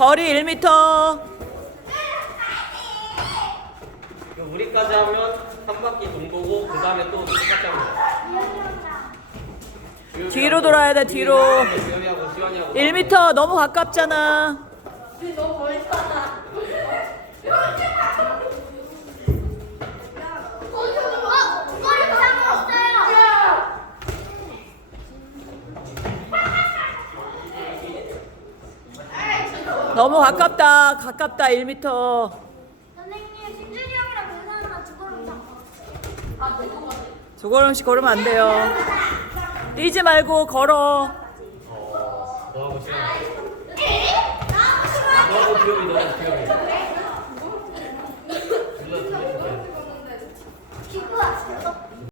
거리 1m. 그럼 우리까지 하면 한 바퀴 동보고 그 다음에 또 똑같이 하면 돼. 뒤로 돌아야 돼, 뒤로. 지현이하고 시원이하고 1m 너무 가깝잖아. 너무 가깝다. 가깝다. 1m. 선생님, 신준이 형이랑 계산하면 두 걸음 잡아. 두 걸음씩 걸으면 안 돼요. 뛰지 말고 걸어. 어, 너하고 시원이 너하고 기영이 너하고 기영이